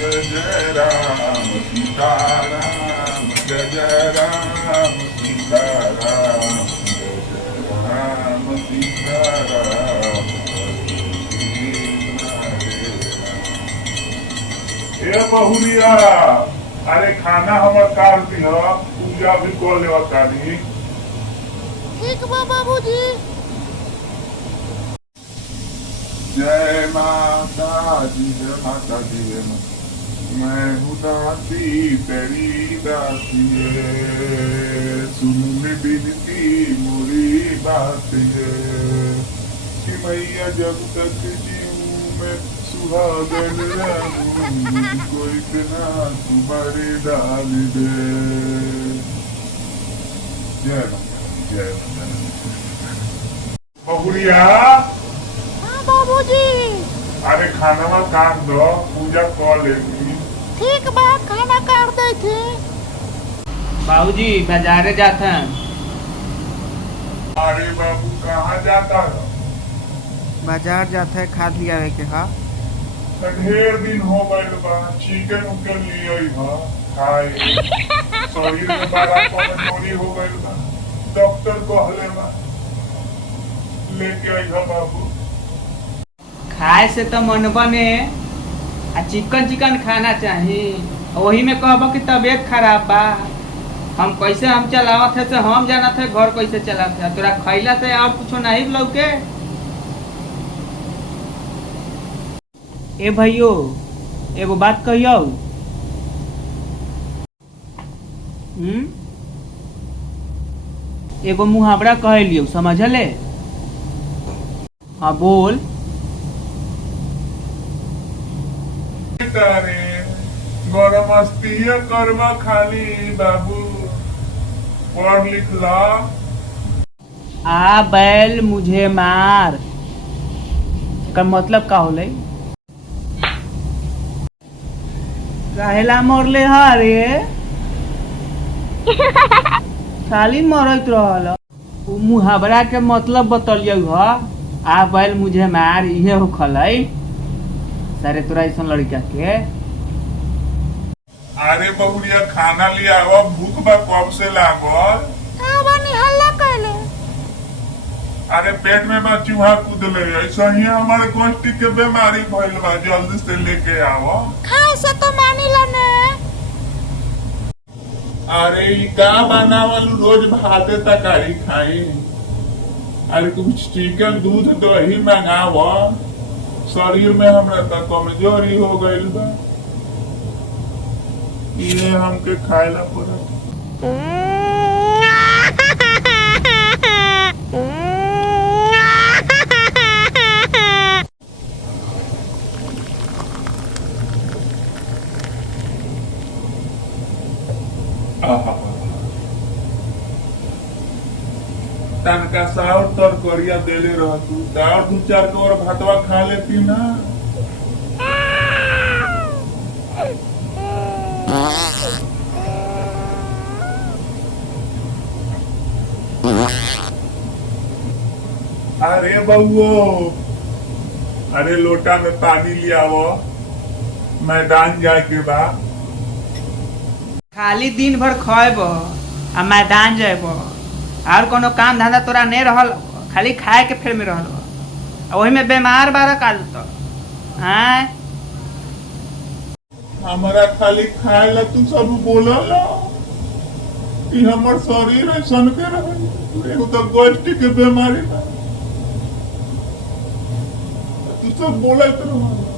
जय जय राम सीताराम जय जय राम सीताराम जय जय राम सीताराम ए बहुरिया अरे खाना हमर कार दिह पूजा भी कर लेवा तानी ठीक बा बाबूजी। जय माता दी जय माता दी जय माता मैं हूँ दासी तेरी दासी है सुन में बिनती मोरी बात है कि मैया जब तक जीऊँ मैं सुहागन रहूँ कोई बिना तुम्हारे डाल दे जय माता जय माता बहुरिया हाँ बाबूजी। अरे खाना में काट दो पूजा कर लेगी ठीक बा खाना काट दे थे। बाबूजी बाजारे जाते हैं। अरे बाबू कहाँ जाता है बाजार जाते हैं खाद लिया के हा। ढेर दिन हो गए बा चिकन उकन लिए हा खाए शरीर में बड़ा कमजोरी हो गई बा डॉक्टर कहले बा लेके आई हा बाबू खाए से तो मन बने आ चिकन चिकन खाना चाहिए वही में कहब कि तबीयत खराब बा हम कैसे हम चलावत है से हम जानत है घर कैसे चलात है तोरा खैला से और कुछ नहीं लौके। ए भैयो एगो बात कहियो एगो मुहावरा कह लियो समझले। हाँ बोल। तारे गरमस्ती करवा खाली बाबू पढ़ लिख ला आ बैल मुझे मार का मतलब का होले काहेला मरले हा रे खाली मरत रहल उ मुहावरा के मतलब बतलियो ह आ बैल मुझे मार इहे हो खलै सारे तोरा ऐसा लड़का के। अरे बहुरिया खाना लिया हुआ भूख बा कब से लागल का बानी हल्ला कैले। अरे पेट में बा चूहा कूदले ऐसा ही हमारे गोष्ठी के बीमारी भइल बा जल्दी से लेके आओ खाए से तो मानी ला ने। अरे ई का बनावल रोज भाते तकारी खाई अरे कुछ चिकन दूध दही मंगाव शरीर में हमरा त कमजोरी हो गइल बा ये हमके खाएला पड़त तनका साउर तर करिया देले रह तू और दू चार कोर भातवा खा लेती ना अरे बउओ अरे लोटा में पानी लिया वो मैदान जाए के बा खाली दिन भर खएब आ मैदान जाएब और कोनो काम धंधा तोरा नहीं रहल खाली खाए के फेर में रहल वही में बीमार बारा काल तो आय हमारा खाली खाए ला तू सब बोलल कि हमर शरीर ऐसन के रहे एगो तो गोष्ठी के बीमारी बा तू सब बोलत रह